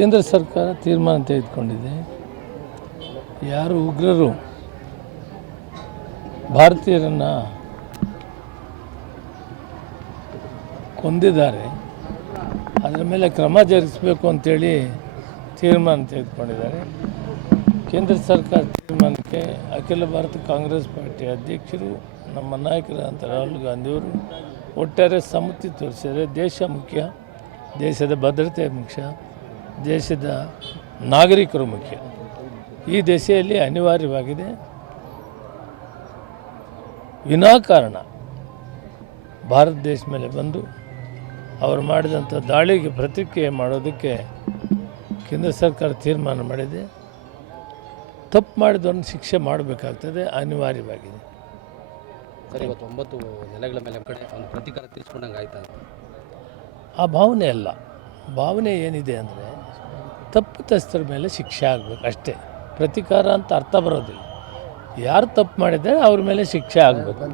ಕೇಂದ್ರ ಸರ್ಕಾರ ತೀರ್ಮಾನ ತೆಗೆದುಕೊಂಡಿದೆ. ಯಾರು ಉಗ್ರರು ಭಾರತೀಯರನ್ನು ಕೊಂದಿದ್ದಾರೆ ಅದರ ಮೇಲೆ ಕ್ರಮ ಜರುಗಿಸಬೇಕು ಅಂತೇಳಿ ತೀರ್ಮಾನ ತೆಗೆದುಕೊಂಡಿದ್ದಾರೆ. ಕೇಂದ್ರ ಸರ್ಕಾರ ತೀರ್ಮಾನಕ್ಕೆ ಅಖಿಲ ಭಾರತ ಕಾಂಗ್ರೆಸ್ ಪಾರ್ಟಿ ಅಧ್ಯಕ್ಷರು ನಮ್ಮ ನಾಯಕರಾದಂಥ ರಾಹುಲ್ ಗಾಂಧಿಯವರು ಒಟ್ಟಾರೆ ಸಮ್ಮತಿ ತೋರಿಸಿದರೆ ದೇಶ ಮುಖ್ಯ, ದೇಶದ ಭದ್ರತೆ ಮುಖ್ಯ, ದೇಶದ ನಾಗರಿಕರು ಮುಖ್ಯ. ಈ ದಿಸೆಯಲ್ಲಿ ಅನಿವಾರ್ಯವಾಗಿದೆ. ವಿನಾಕಾರಣ ಭಾರತ ದೇಶ ಮೇಲೆ ಬಂದು ಅವರು ಮಾಡಿದಂಥ ದಾಳಿಗೆ ಪ್ರತಿಕ್ರಿಯೆ ಮಾಡೋದಕ್ಕೆ ಕೇಂದ್ರ ಸರ್ಕಾರ ತೀರ್ಮಾನ ಮಾಡಿದೆ. ತಪ್ಪು ಮಾಡಿದವ್ರನ್ನ ಶಿಕ್ಷೆ ಮಾಡಬೇಕಾಗ್ತದೆ, ಅನಿವಾರ್ಯವಾಗಿದೆ. ಸರ್, ಇವತ್ತು 9 ನೆಲೆಗಳ ಮೇಲೆ ಕಡೆ ಒಂದು ಪ್ರತೀಕಾರ ತೀರಿಸ್ಕೊಂಡಂಗೆ ಆಯ್ತಾ? ಆ ಭಾವನೆ ಅಲ್ಲ. ಭಾವನೆ ಏನಿದೆ ಅಂದರೆ ತಪ್ಪಿತಸ್ಥರ ಮೇಲೆ ಶಿಕ್ಷೆ ಆಗಬೇಕು ಅಷ್ಟೇ. ಪ್ರತೀಕಾರ ಅಂತ ಅರ್ಥ ಬರೋದಿಲ್ಲ. ಯಾರು ತಪ್ಪು ಮಾಡಿದ್ದಾರೆ ಅವ್ರ ಮೇಲೆ ಶಿಕ್ಷೆ ಆಗಬೇಕು.